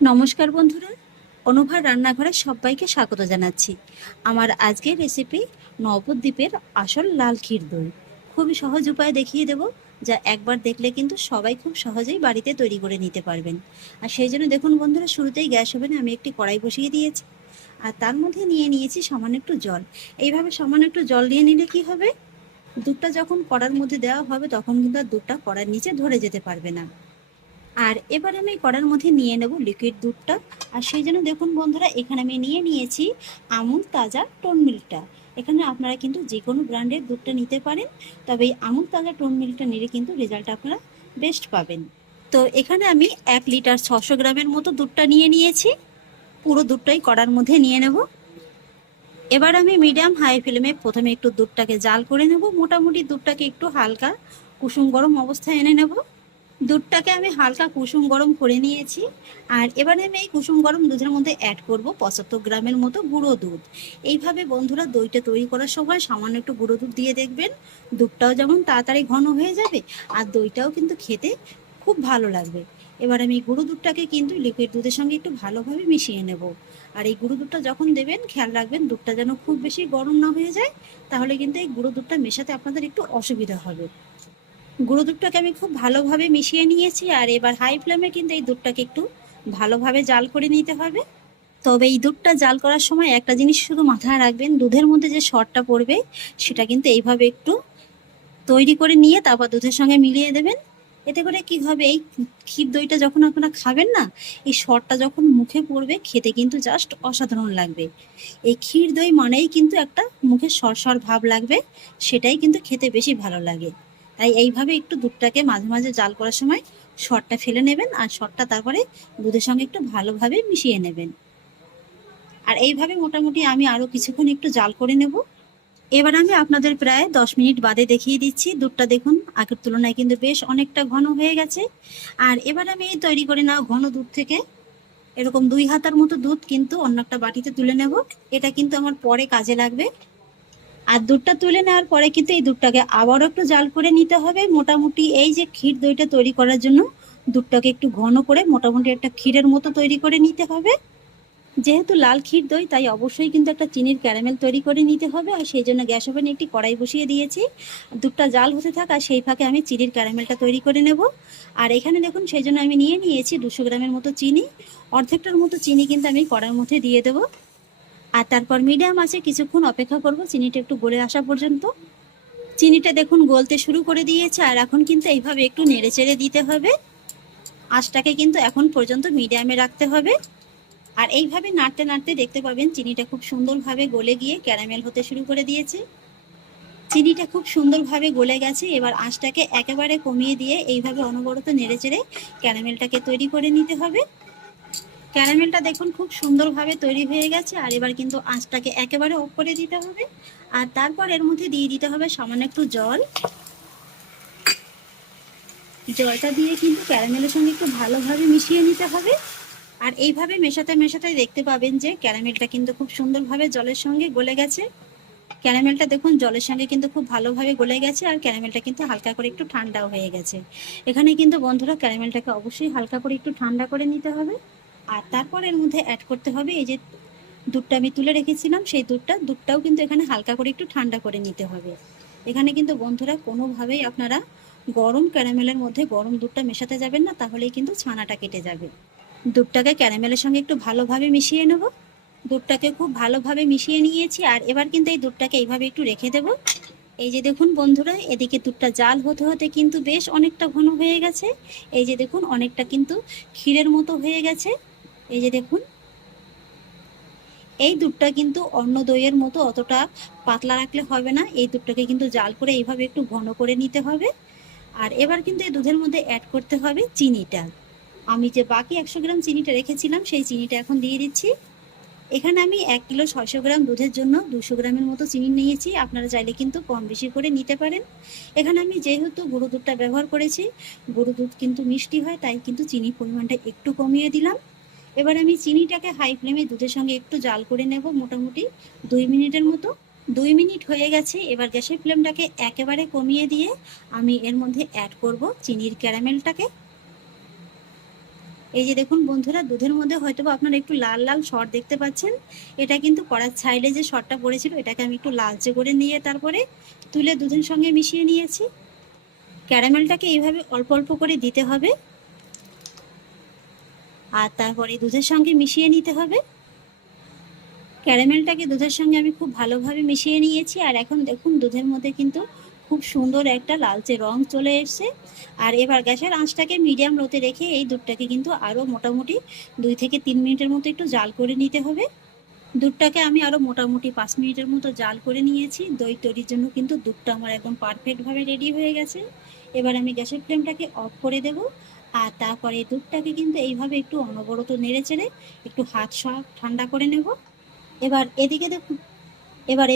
নমস্কার বন্ধুরা, অনুভার রান্নাঘরে সবাইকে স্বাগত জানাচ্ছি। আমার আজকের রেসিপি নবদ্বীপের আসল লাল ক্ষীর দই। খুবই সহজ উপায়ে দেখিয়ে দেব, যা একবার দেখলে কিন্তু সবাই খুব সহজেই বাড়িতে তৈরি করে নিতে পারবেন। আর সেই জন্য দেখুন বন্ধুরা, শুরুতেই গ্যাস ওভেনে আমি একটি কড়াই বসিয়ে দিয়েছি, আর তার মধ্যে নিয়ে নিয়েছি সামান্য একটু জল। এইভাবে সামান্য একটু জল নিয়ে নিলে কি হবে, দুধটা যখন কড়ার মধ্যে দেওয়া হবে তখন কিন্তু আর দুধটা কড়ার নিচে ধরে যেতে পারবে না। আর এবার আমি কড়ার মধ্যে নিয়ে নেব লিকুইড দুধটা। আর সেই জন্য দেখুন বন্ধুরা, এখানে আমি নিয়ে নিয়েছি আমুল তাজা টোন মিল্কটা। এখানে আপনারা কিন্তু যে কোনো ব্র্যান্ডের দুধটা নিতে পারেন, তবে এই আমুল তাজা টোন মিল্কটা নিলে কিন্তু রেজাল্ট আপনারা বেস্ট পাবেন। তো এখানে আমি 1 লিটার 600 গ্রামের মতো দুধটা নিয়ে নিয়েছি। পুরো দুধটাই কড়ার মধ্যে নিয়ে নেব। এবার আমি মিডিয়াম হাই ফ্লেমে প্রথমে একটু দুধটাকে জাল করে নেব। মোটামুটি দুধটাকে একটু হালকা কুসুম গরম অবস্থায় এনে নেব। দুধটাকে আমি হালকা কুসুম গরম করে নিয়েছি। আর এবারে আমি এই কুসুম গরম দুধের মধ্যে অ্যাড করব 75 গ্রামের মতো গুঁড়ো দুধ। এইভাবে বন্ধুরা দইটা তৈরি করার সময় সামান্য একটু গুঁড়ো দুধ দিয়ে দেখবেন, দুধটাও যেমন তাড়াতাড়ি ঘন হয়ে যাবে আর দইটাও কিন্তু খেতে খুব ভালো লাগবে। এবার আমি গুঁড়ো দুধটাকে কিন্তু লিকুইড দুধের সঙ্গে একটু ভালোভাবে মিশিয়ে নেব। আর এই গুঁড়ো দুধটা যখন দেবেন খেয়াল রাখবেন দুধটা যেন খুব বেশি গরম না হয়ে যায়, তাহলে কিন্তু এই গুঁড়ো দুধটা মেশাতে আপনাদের একটু অসুবিধা হবে। গুঁড়ো দুধটাকে আমি খুব ভালোভাবে মিশিয়ে নিয়েছি। আর এবার হাই ফ্লেমে কিন্তু এই দুধটাকে একটু ভালোভাবে জাল করে নিতে হবে। তবে এই দুধটা জাল করার সময় একটা জিনিস শুধু মাথায় রাখবেন, দুধের মধ্যে যে সরটা পড়বে সেটা কিন্তু এইভাবে একটু তৈরি করে নিয়ে তারপর দুধের সঙ্গে মিলিয়ে দেবেন। এতে করে কি হবে, এই ক্ষীর দইটা যখন আপনারা খাবেন না, এই সরটা যখন মুখে পড়বে খেতে কিন্তু জাস্ট অসাধারণ লাগবে। এই ক্ষীর দই মানেই কিন্তু একটা মুখে সরসর ভাব লাগবে, সেটাই কিন্তু খেতে বেশি ভালো লাগে। তাই এইভাবে একটু দুধটাকে মাঝে মাঝে জাল করার সময় সরটা ফেলে নেবেন, আর সরটা তারপরে দুধের সঙ্গে একটু ভালোভাবে মিশিয়ে নেবেন। আর এইভাবে মোটামুটি আমি আরও কিছুক্ষণ একটু জাল করে নেব। এবার আমি আপনাদের প্রায় 10 মিনিট বাদে দেখিয়ে দিচ্ছি। দুধটা দেখুন আগের তুলনায় কিন্তু বেশ অনেকটা ঘন হয়ে গেছে। আর এবার আমি এই তৈরি করে নেওয়া ঘন দুধ থেকে এরকম 2 হাতার মতো দুধ কিন্তু অন্য একটা বাটিতে তুলে নেব। এটা কিন্তু আমার পরে কাজে লাগবে। আর দুধটা তুলে নেওয়ার পরে কিন্তু এই দুধটাকে আবারও একটু জাল করে নিতে হবে। মোটামুটি এই যে ক্ষীর দইটা তৈরি করার জন্য দুধটাকে একটু ঘন করে মোটামুটি একটা ক্ষীরের মতো তৈরি করে নিতে হবে। যেহেতু লাল ক্ষীর দই, তাই অবশ্যই কিন্তু একটা চিনির ক্যারামেল তৈরি করে নিতে হবে। আর সেই জন্য গ্যাস ওভেনে একটি কড়াই বসিয়ে দিয়েছি। দুধটা জাল হতে থাক আর সেই ফাঁকে আমি চিনির ক্যারামেলটা তৈরি করে নেব। আর এখানে দেখুন সেই জন্য আমি নিয়ে নিয়েছি 200 গ্রামের মতো চিনি। অর্ধেকটার মতো চিনি কিন্তু আমি কড়ার মধ্যে দিয়ে দেবো। আর তারপর মিডিয়াম আছে কিছুক্ষণ অপেক্ষা করব চিনিটা একটু গলে আসা পর্যন্ত। চিনিটা দেখুন গলতে শুরু করে দিয়েছে, আর এখন কিন্তু এইভাবে একটু নেড়ে চেড়ে দিতে হবে। আঁচটাকে কিন্তু এখন পর্যন্ত মিডিয়ামে রাখতে হবে। আর এইভাবে নাড়তে নাড়তে দেখতে পাবেন চিনিটা খুব সুন্দরভাবে গলে গিয়ে ক্যারামেল হতে শুরু করে দিয়েছে। চিনিটা খুব সুন্দরভাবে গলে গেছে। এবার আঁচটাকে একেবারে কমিয়ে দিয়ে এইভাবে অনবরত নেড়েচেড়ে ক্যারামেলটাকে তৈরি করে নিতে হবে। ক্যারামেলটা দেখুন খুব সুন্দরভাবে তৈরি হয়ে গেছে। আর এবার কিন্তু আঁচটাকে একেবারে অফ করে দিতে হবে। আর তারপর এর মধ্যে দিয়ে দিতে হবে সামান্য একটু জল। জলটা দিয়ে কিন্তু ক্যারামেলের সঙ্গে একটু ভালোভাবে মিশিয়ে নিতে হবে। আর এইভাবে মেশাতে মেশাতে দেখতে পাবেন যে ক্যারামেলটা কিন্তু খুব সুন্দরভাবে জলের সঙ্গে গলে গেছে। ক্যারামেলটা দেখুন জলের সঙ্গে কিন্তু খুব ভালোভাবে গলে গেছে। আর ক্যারামেলটা কিন্তু হালকা করে একটু ঠান্ডাও হয়ে গেছে। এখানে কিন্তু বন্ধুরা ক্যারামেলটাকে অবশ্যই হালকা করে একটু ঠান্ডা করে নিতে হবে। আর তারপর এর মধ্যে অ্যাড করতে হবে এই যে দুধটা আমি তুলে রেখেছিলাম, সেই দুধটাও কিন্তু এখানে হালকা করে একটু ঠান্ডা করে নিতে হবে। এখানে কিন্তু বন্ধুরা কোনোভাবেই আপনারা গরম ক্যারামেলের মধ্যে গরম দুধটা মেশাতে যাবেন না, তাহলেই কিন্তু ছানাটা কেটে যাবে। দুধটাকে ক্যারামেলের সঙ্গে একটু ভালোভাবে মিশিয়ে নেব। দুধটাকে খুব ভালোভাবে মিশিয়ে নিয়েছি। আর এবার কিন্তু এই দুধটাকে এইভাবে একটু রেখে দেব। এই যে দেখুন বন্ধুরা, এদিকে দুধটা জাল হতে হতে কিন্তু বেশ অনেকটা ঘন হয়ে গেছে। এই যে দেখুন অনেকটা কিন্তু ক্ষীরের মতো হয়ে গেছে। এই যে দেখুন, এই দুধটা কিন্তু অন্য দইয়ের মতো অতটা পাতলা রাখলে হবে না। এই দুধটাকে কিন্তু জাল করে এইভাবে একটু ঘন করে নিতে হবে। আর এবার কিন্তু এই দুধের মধ্যে অ্যাড করতে হবে চিনিটা। আমি যে বাকি 100 গ্রাম চিনিটা রেখেছিলাম সেই চিনিটা এখন দিয়ে দিচ্ছি। এখানে আমি 1 কিলো 600 গ্রাম দুধের জন্য 200 গ্রামের মতো চিনি নিয়েছি। আপনারা চাইলে কিন্তু কম বেশি করে নিতে পারেন। এখানে আমি যেহেতু গুঁড়ো দুধটা ব্যবহার করেছি, গুঁড়ো দুধ কিন্তু মিষ্টি হয়, তাই কিন্তু চিনির পরিমাণটা একটু কমিয়ে দিলাম। এবার আমি চিনিটাকে হাই ফ্লেমে দুধের সঙ্গে একটু জাল করে নেব মোটামুটি 2 মিনিটের মতো। 2 মিনিট হয়ে গেছে। এবার গ্যাসের ফ্লেমটাকে একেবারে কমিয়ে দিয়ে আমি এর মধ্যে অ্যাড করব চিনির ক্যারামেলটাকে। এই যে দেখুন বন্ধুরা, দুধের মধ্যে হয়তো আপনারা একটু লাল লাল শর্ট দেখতে পাচ্ছেন। এটা কিন্তু কড়ার সাইডে যে শর্টটা পড়েছিল এটাকে আমি একটু লালচে করে নিয়ে তারপরে তুলে দুধের সঙ্গে মিশিয়ে নিয়েছি। ক্যারামেলটাকে এইভাবে অল্প অল্প করে দিতে হবে আর তারপরে দুধের সঙ্গে মিশিয়ে নিতে হবে। ক্যারামেলটাকে দুধের সঙ্গে আমি খুব ভালোভাবে মিশিয়ে নিয়েছি। আর এখন দেখুন দুধের মধ্যে কিন্তু খুব সুন্দর একটা লালচে রং চলে এসছে। আর এবার গ্যাসের আঁচটাকে মিডিয়াম লোতে রেখে এই দুধটাকে কিন্তু আরও মোটামুটি 2 থেকে 3 মিনিটের মতো একটু জাল করে নিতে হবে। দুধটাকে আমি আরও মোটামুটি 5 মিনিটের মতো জাল করে নিয়েছি। দই তৈরির জন্য কিন্তু দুধটা আমার একদম পারফেক্টভাবে রেডি হয়ে গেছে। এবার আমি গ্যাসের ফ্লেমটাকে অফ করে দেব। আর তারপরে দুধটাকে কিন্তু এইভাবে একটু অনবরত নেড়ে চেড়ে একটু হাত সব ঠান্ডা করে নেব। এবার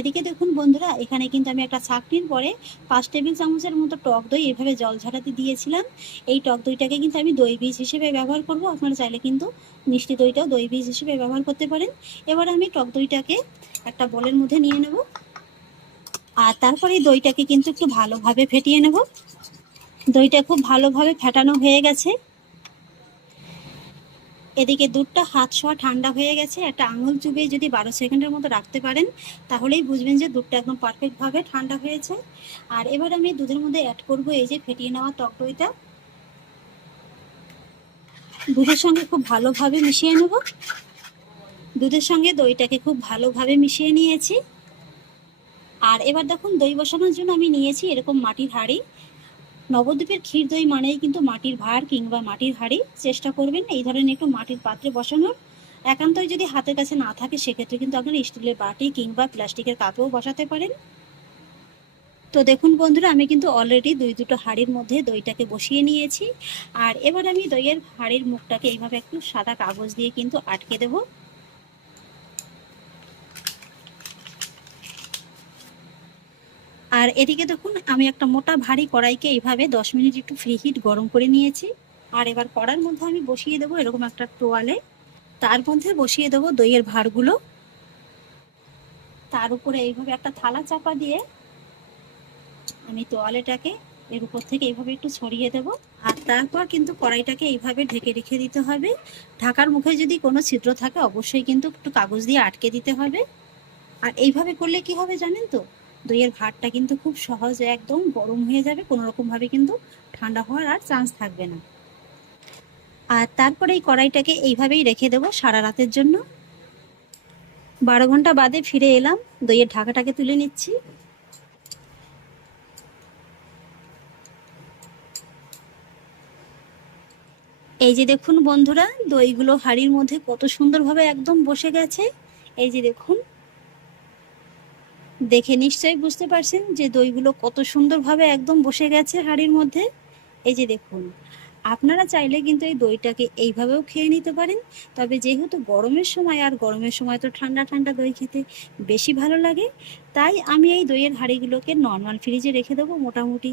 এদিকে দেখুন বন্ধুরা, এখানে কিন্তু আমি একটা ছাঁকনির পরে 5 টেবিল চামচের মতো টক দই এভাবে জল ঝরাতে দিয়েছিলাম। এই টক দইটাকে কিন্তু আমি দই বীজ হিসেবে ব্যবহার করব। আপনারা চাইলে কিন্তু মিষ্টি দইটাও দই বীজ হিসেবে ব্যবহার করতে পারেন। এবার আমি টক দইটাকে একটা বোলের মধ্যে নিয়ে নেব আর তারপরে দইটাকে কিন্তু একটু ভালোভাবে ফেটিয়ে নেব। দইটা খুব ভালোভাবে ফেটানো হয়ে গেছে। এদিকে দুধটা হাত ছোঁয়া ঠান্ডা হয়ে গেছে। একটা আঙুল চুবিয়ে যদি 12 সেকেন্ডের মতো রাখতে পারেন তাহলেই বুঝবেন যে দুধটা একদম পারফেক্টভাবে ঠান্ডা হয়েছে। আর এবার আমি দুধের মধ্যে অ্যাড করব এই যে ফেটিয়ে নেওয়া টক দইটা। দুধের সঙ্গে খুব ভালোভাবে মিশিয়ে নেব। দুধের সঙ্গে দইটাকে খুব ভালোভাবে মিশিয়ে নিয়েছি। আর এবার দেখুন দই বসানোর জন্য আমি নিয়েছি এরকম মাটির হাঁড়ি। নবদ্বীপের ক্ষীর দই মানেই কিন্তু মাটির ভাঁড় কিংবা মাটির হাঁড়ি। চেষ্টা করবেন এই ধরনের একটু মাটির পাত্রে বসানোর। একান্তই যদি হাতের কাছে না থাকে সেক্ষেত্রে কিন্তু আপনারা স্টিলের বাটি কিংবা প্লাস্টিকের কাপেও বসাতে পারেন। তো দেখুন বন্ধুরা, আমি কিন্তু অলরেডি দুটো হাঁড়ির মধ্যে দইটাকে বসিয়ে নিয়েছি। আর এবার আমি দইয়ের হাঁড়ির মুখটাকে এইভাবে একটু সাদা কাগজ দিয়ে কিন্তু আটকে দেব। আর এদিকে দেখুন আমি একটা মোটা ভারী কড়াইকে এইভাবে 10 মিনিট একটু ফ্রি হিট গরম করে নিয়েছি। আর এবার কড়ার মধ্যে আমি বসিয়ে দেবো এরকম একটা টোয়ালে। তার মধ্যে বসিয়ে দেবো দইয়ের ভাঁড়গুলো। তার উপরে এইভাবে একটা থালা চাপা দিয়ে আমি তোয়ালেটাকে এর উপর থেকে এইভাবে একটু ছড়িয়ে দেব। আর তারপর কিন্তু কড়াইটাকে এইভাবে ঢেকে রেখে দিতে হবে। ঢাকার মুখে যদি কোনো ছিদ্র থাকে অবশ্যই কিন্তু একটু কাগজ দিয়ে আটকে দিতে হবে। আর এইভাবে করলে কি হবে জানেন তো, দইয়ের ভাতটা কিন্তু খুব সহজে একদম গরম হয়ে যাবে, কোনো রকমভাবে কিন্তু ঠান্ডা হওয়ার আর চান্স থাকবে না। আর তারপরে এই কড়াইটাকে এইভাবেই রেখে দেবো সারা রাতের জন্য। 12 ঘন্টা বাদে ফিরে এলাম। দইয়ের ঢাকাটাকে তুলে নিচ্ছি। এই যে দেখুন বন্ধুরা, দইগুলো হাঁড়ির মধ্যে কত সুন্দরভাবে একদম বসে গেছে। এই যে দেখুন, দেখে নিশ্চয়ই বুঝতে পারছেন যে দইগুলো কত সুন্দরভাবে একদম বসে গেছে হাঁড়ির মধ্যে। এই যে দেখুন, আপনারা চাইলে কিন্তু এই দইটাকে এইভাবেও খেয়ে নিতে পারেন। তবে যেহেতু গরমের সময়, আর গরমের সময় তো ঠান্ডা ঠান্ডা দই খেতে বেশি ভালো লাগে, তাই আমি এই দইয়ের হাঁড়িগুলোকে নর্মাল ফ্রিজে রেখে দেবো মোটামুটি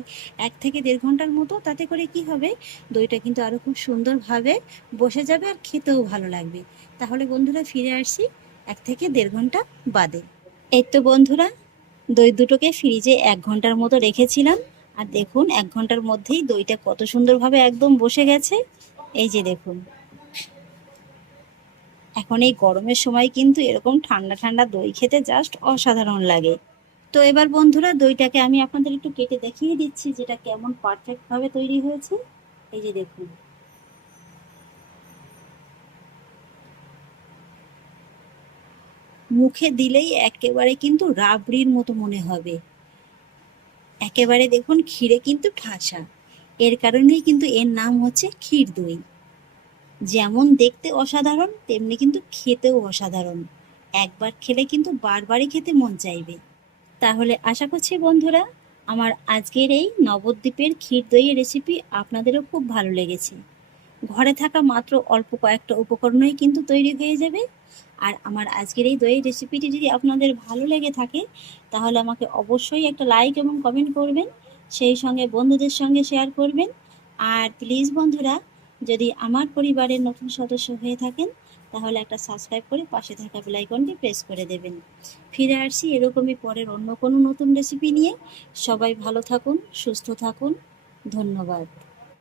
1 থেকে 1.5 ঘন্টার মতো। তাতে করে কি হবে, দইটা কিন্তু আরও খুব সুন্দরভাবে বসে যাবে আর খেতেও ভালো লাগবে। তাহলে বন্ধুরা ফিরে আসছি 1 থেকে 1.5 ঘন্টা বাদে। এই তো বন্ধুরা, দই দুটোকে ফ্রিজে 1 ঘন্টার মতো রেখেছিলাম। আর দেখুন 1 ঘন্টার মধ্যেই দইটা কত সুন্দরভাবে একদম বসে গেছে। এই যে দেখুন, এখন এই গরমের সময় কিন্তু এরকম ঠান্ডা ঠান্ডা দই খেতে জাস্ট অসাধারণ লাগে। তো এবার বন্ধুরা দইটাকে আমি আপনাদের একটু কেটে দেখিয়ে দিচ্ছি যেটা কেমন পারফেক্টভাবে তৈরি হয়েছে। এই যে দেখুন, মুখে দিলেই একেবারে কিন্তু রাবড়ির মতো মনে হবে। একেবারে দেখুন ক্ষীরে কিন্তু ঠাসা। এর কারণেই কিন্তু এর নাম হচ্ছে ক্ষীর দই। যেমন দেখতে অসাধারণ তেমনি কিন্তু খেতেও অসাধারণ। একবার খেলে কিন্তু বারবারই খেতে মন চাইবে। তাহলে আশা করছি বন্ধুরা আমার আজকের এই নবদ্বীপের ক্ষীর দইয়ের রেসিপি আপনাদেরও খুব ভালো লেগেছে। ঘরে থাকা মাত্র অল্প কয়েকটা উপকরণই কিন্তু তৈরি হয়ে যাবে। আর আমার আজকের এই দইয়ের রেসিপিটি যদি আপনাদের ভালো লেগে থাকে তাহলে আমাকে অবশ্যই একটা লাইক এবং কমেন্ট করবেন, সেই সঙ্গে বন্ধুদের সঙ্গে শেয়ার করবেন। আর প্লিজ বন্ধুরা, যদি আমার পরিবারের নতুন সদস্য হয়ে থাকেন তাহলে একটা সাবস্ক্রাইব করে পাশে থাকা বেল আইকনটি প্রেস করে দেবেন। ফিরে আসছি এরকমই পরের অন্য কোনো নতুন রেসিপি নিয়ে। সবাই ভালো থাকুন, সুস্থ থাকুন। ধন্যবাদ।